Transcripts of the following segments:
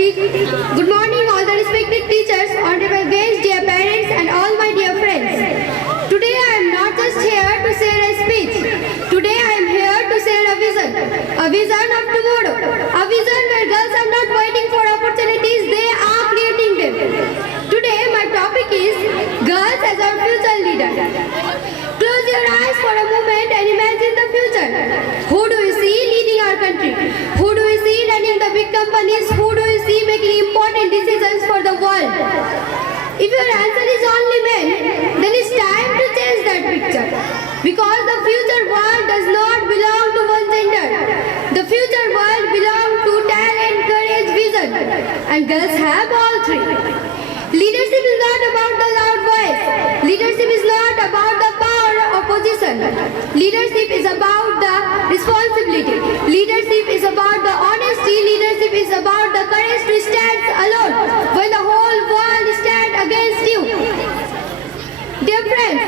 Good morning, all the respected teachers, honorable guests, dear parents, and all my dear friends. Today I am not just here to share a speech. Today I am here to share a vision of tomorrow, a vision where girls are not waiting for opportunities, they are creating them. Today my topic is girls as our future leader. Close your eyes for a moment and imagine the future. Who do you see leading our country? Who do you see running the big companies? Who do you see making important decisions for the world? If your answer is only men, then it's time to change that picture. Because the future world does not belong to one gender. The future world belongs to talent, courage, vision. And girls have all three. Leadership is not about the loud voice. Leadership is not about the power or position. Leadership is about the responsibility. Leadership is about the honesty. Leadership is about the courage to stand alone when the whole world stands against you. Dear friends,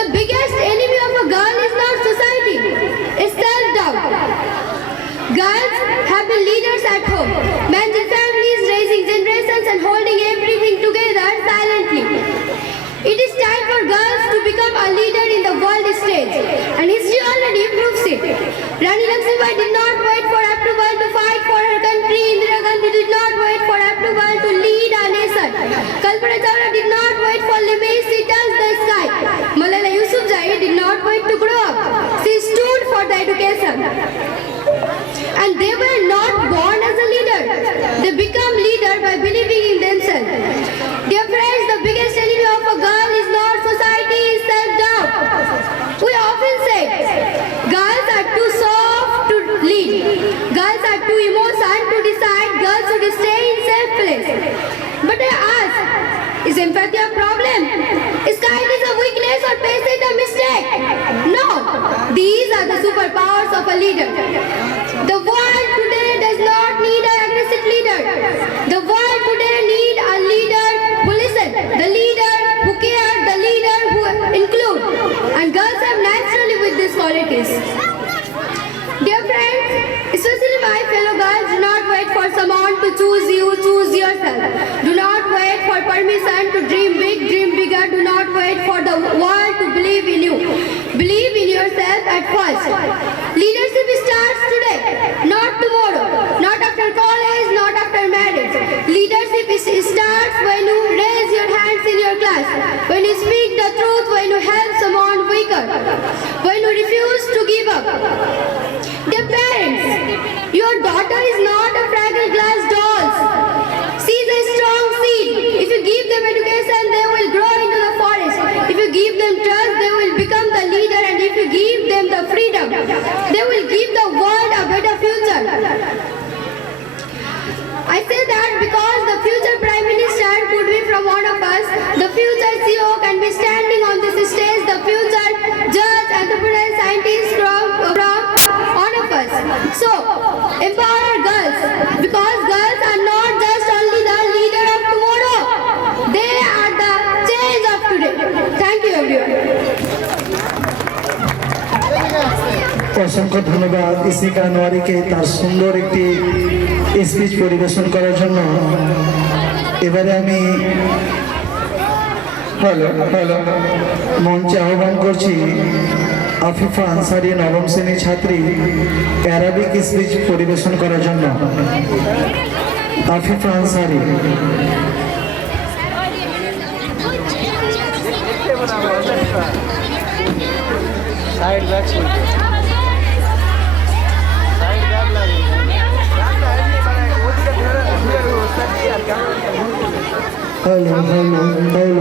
the biggest enemy of a girl is not society, it's self-doubt. Girls have been leaders at home, managing families, raising generations and holding everything together silently. It is time for girls to become a leader in the world stage, and history already proves it. Rani Lakshmibai did not wait for approval to fight for her country. Indira Gandhi did not wait for approval to lead our nation. Kalpana Chawla did not wait for limits to touch the sky. Malala Yousafzai did not wait to grow up. She stood for the education. And they were not born as a leader. They become leader by believing in themselves. Dear friends, the biggest enemy of a girl is not society, it's self-doubt. We often say, girls are too soft to lead. Girls are too emotional to decide. Girls should stay in safe place. But I ask, is empathy a problem? Is kindness a weakness or patience a mistake? No, these are the superpowers of a leader. The world today does not need an aggressive leader. The world today needs a leader who listens, the leader who cares, the leader who includes. And girls are naturally with these qualities. Dear friends, especially my fellow girls, do not wait for someone to choose you, choose yourself. Do not wait for permission to dream big, dream bigger. Do not wait for the world to believe in you. Believe in yourself at first. Leadership starts today, not tomorrow, not after college, not after marriage. Leadership starts when you raise your hands in your class, when you speak the truth, when you help someone weaker, when you refuse to give up. Dear parents, your daughter is not a fragile glass doll. She is a strong seed. If you give them education, they will grow into the forest. If you give them trust, they will become the leader. And if you give them the freedom, they will give the world a better future. I say that because the future Prime Minister could be from one of us. The future CEO can be standing on this stage. The future judge, entrepreneur, scientist from one of us. So, empower girls, because girls are not just only the leader of tomorrow. They are the change of today. Thank you everyone. অসংখ্য ধন্যবাদ ইসিকা আনোয়ারিকে তার সুন্দর একটি speech পরিবেশন করার জন্য। এবারে আমি মঞ্চে আহ্বান করছি আফিফা আনসারি নবম শ্রেণীর ছাত্রী অ্যারাবিক স্পিচ পরিবেশন করার জন্য। আফিফা আনসারি। Hello.